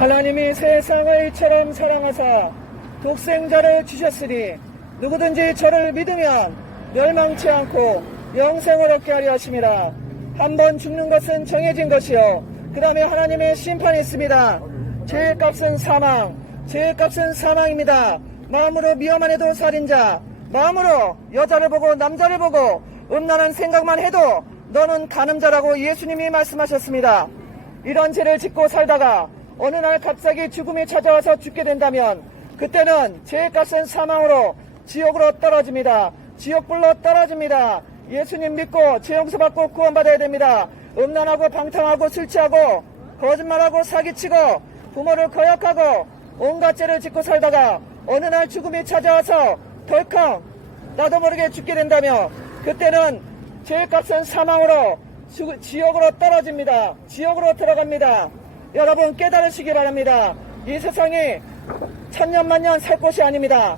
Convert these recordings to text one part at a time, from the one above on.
하나님이 세상을 이처럼 사랑하사 독생자를 주셨으니 누구든지 저를 믿으면 멸망치 않고 영생을 얻게 하려 하심이라. 한 번 죽는 것은 정해진 것이요 그 다음에 하나님의 심판이 있습니다. 죄의 값은 사망, 죄의 값은 사망입니다. 마음으로 미워만 해도 살인자, 마음으로 여자를 보고 남자를 보고 음란한 생각만 해도 너는 간음자라고 예수님이 말씀하셨습니다. 이런 죄를 짓고 살다가 어느 날 갑자기 죽음이 찾아와서 죽게 된다면 그때는 죄의 값은 사망으로 지옥으로 떨어집니다. 지옥불로 떨어집니다. 예수님 믿고 죄 용서받고 구원받아야 됩니다. 음란하고 방탕하고 술 취하고 거짓말하고 사기치고 부모를 거역하고 온갖 죄를 짓고 살다가 어느 날 죽음이 찾아와서 덜컹 나도 모르게 죽게 된다면 그때는 죄의 값은 사망으로 지옥으로 떨어집니다. 지옥으로 들어갑니다. 여러분 깨달으시기 바랍니다. 이 세상이 천년만년 살 곳이 아닙니다.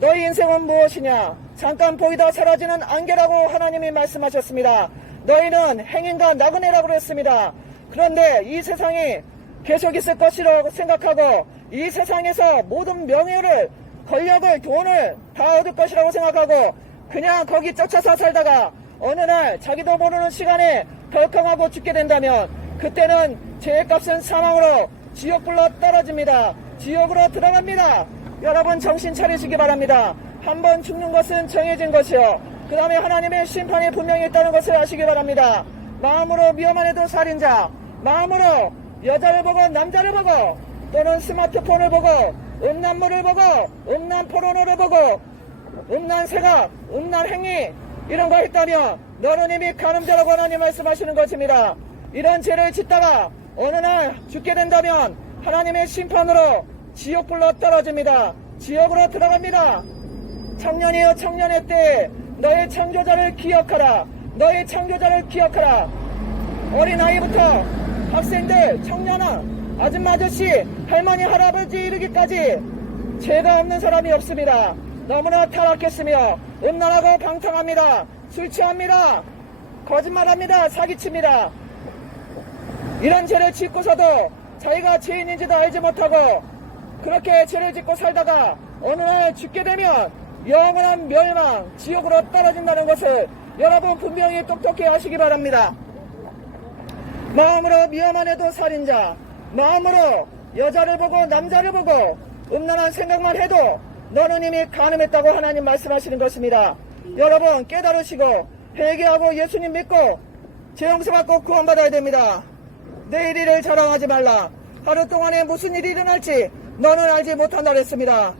너희 인생은 무엇이냐? 잠깐 보이다 사라지는 안개라고 하나님이 말씀하셨습니다. 너희는 행인과 나그네라고 했습니다. 그런데 이 세상이 계속 있을 것이라고 생각하고 이 세상에서 모든 명예를, 권력을, 돈을 다 얻을 것이라고 생각하고 그냥 거기 쫓아서 살다가 어느 날 자기도 모르는 시간에 덜컹하고 죽게 된다면 그때는 죄의 값은 사망으로 지옥불로 떨어집니다. 지옥으로 들어갑니다. 여러분 정신 차리시기 바랍니다. 한 번 죽는 것은 정해진 것이요 그 다음에 하나님의 심판이 분명히 있다는 것을 아시기 바랍니다. 마음으로 미워만 해도 살인자, 마음으로 여자를 보고 남자를 보고 또는 스마트폰을 보고 음란물을 보고 음란 포르노를 보고 음란 생각, 음란 행위 이런 거 했다면 너는 이미 간음자라고 하나님 말씀하시는 것입니다. 이런 죄를 짓다가 어느 날 죽게 된다면 하나님의 심판으로 지옥불로 떨어집니다. 지옥으로 들어갑니다. 청년이여 청년의 때에 너의 창조자를 기억하라. 너의 창조자를 기억하라. 어린아이부터 학생들, 청년아, 아줌마, 아저씨, 할머니, 할아버지 이르기까지 죄가 없는 사람이 없습니다. 너무나 타락했으며 음란하고 방탕합니다. 술 취합니다. 거짓말합니다. 사기칩니다. 이런 죄를 짓고서도 자기가 죄인인지도 알지 못하고 그렇게 죄를 짓고 살다가 어느 날 죽게 되면 영원한 멸망, 지옥으로 떨어진다는 것을 여러분 분명히 똑똑히 아시기 바랍니다. 마음으로 미워만 해도 살인자, 마음으로 여자를 보고 남자를 보고 음란한 생각만 해도 너는 이미 간음했다고 하나님 말씀하시는 것입니다. 여러분 깨달으시고 회개하고 예수님 믿고 죄 용서받고 구원받아야 됩니다. 내일 일을 자랑하지 말라. 하루 동안에 무슨 일이 일어날지 너는 알지 못한다 그랬습니다.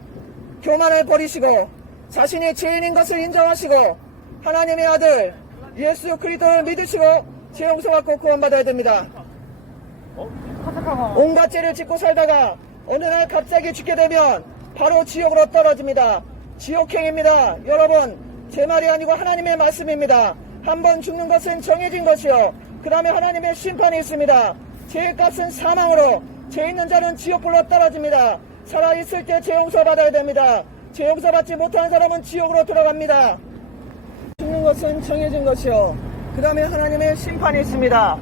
교만을 버리시고 자신이 죄인인 것을 인정하시고 하나님의 아들 예수 그리스도를 믿으시고 죄 용서받고 구원받아야 됩니다. 온갖 죄를 짓고 살다가 어느 날 갑자기 죽게 되면 바로 지옥으로 떨어집니다. 지옥행입니다. 여러분 제 말이 아니고 하나님의 말씀입니다. 한 번 죽는 것은 정해진 것이요 그 다음에 하나님의 심판이 있습니다. 죄의 값은 사망으로 죄 있는 자는 지옥불로 떨어집니다. 살아있을 때 죄 용서 받아야 됩니다. 죄 용서 받지 못하는 사람은 지옥으로 들어갑니다. 죽는 것은 정해진 것이요 그 다음에 하나님의 심판이 있습니다.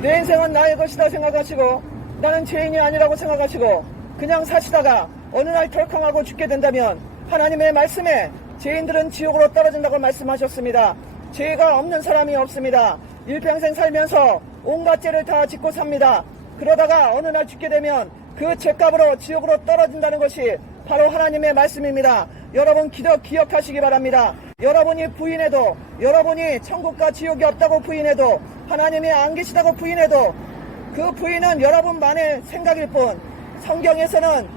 내 인생은 나의 것이다 생각하시고 나는 죄인이 아니라고 생각하시고 그냥 사시다가 어느 날 덜컹하고 죽게 된다면 하나님의 말씀에 죄인들은 지옥으로 떨어진다고 말씀하셨습니다. 죄가 없는 사람이 없습니다. 일평생 살면서 온갖 죄를 다 짓고 삽니다. 그러다가 어느 날 죽게 되면 그 죄값으로 지옥으로 떨어진다는 것이 바로 하나님의 말씀입니다. 여러분 기억하시기 바랍니다. 여러분이 부인해도 여러분이 천국과 지옥이 없다고 부인해도 하나님이 안 계시다고 부인해도 그 부인은 여러분만의 생각일 뿐 성경에서는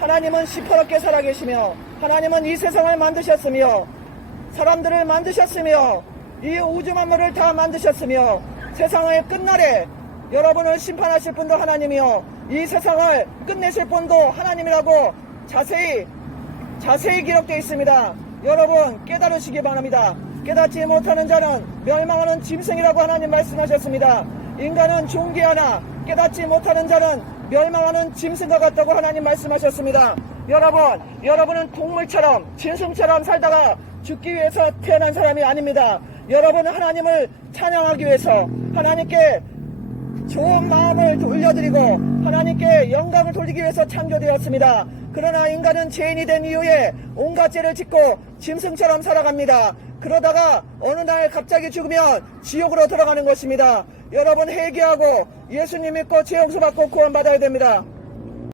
하나님은 시퍼렇게 살아계시며 하나님은 이 세상을 만드셨으며 사람들을 만드셨으며 이 우주 만물을 다 만드셨으며 세상의 끝날에 여러분을 심판하실 분도 하나님이요 이 세상을 끝내실 분도 하나님이라고 자세히 기록되어 있습니다. 여러분 깨달으시기 바랍니다. 깨닫지 못하는 자는 멸망하는 짐승이라고 하나님 말씀하셨습니다. 인간은 존귀하나 깨닫지 못하는 자는 멸망하는 짐승과 같다고 하나님 말씀하셨습니다. 여러분은 동물처럼 짐승처럼 살다가 죽기 위해서 태어난 사람이 아닙니다. 여러분은 하나님을 찬양하기 위해서 하나님께 좋은 마음을 돌려드리고 하나님께 영광을 돌리기 위해서 창조되었습니다. 그러나 인간은 죄인이 된 이후에 온갖 죄를 짓고 짐승처럼 살아갑니다. 그러다가 어느 날 갑자기 죽으면 지옥으로 들어가는 것입니다. 여러분 회개하고 예수님 믿고 죄 용서받고 구원받아야 됩니다.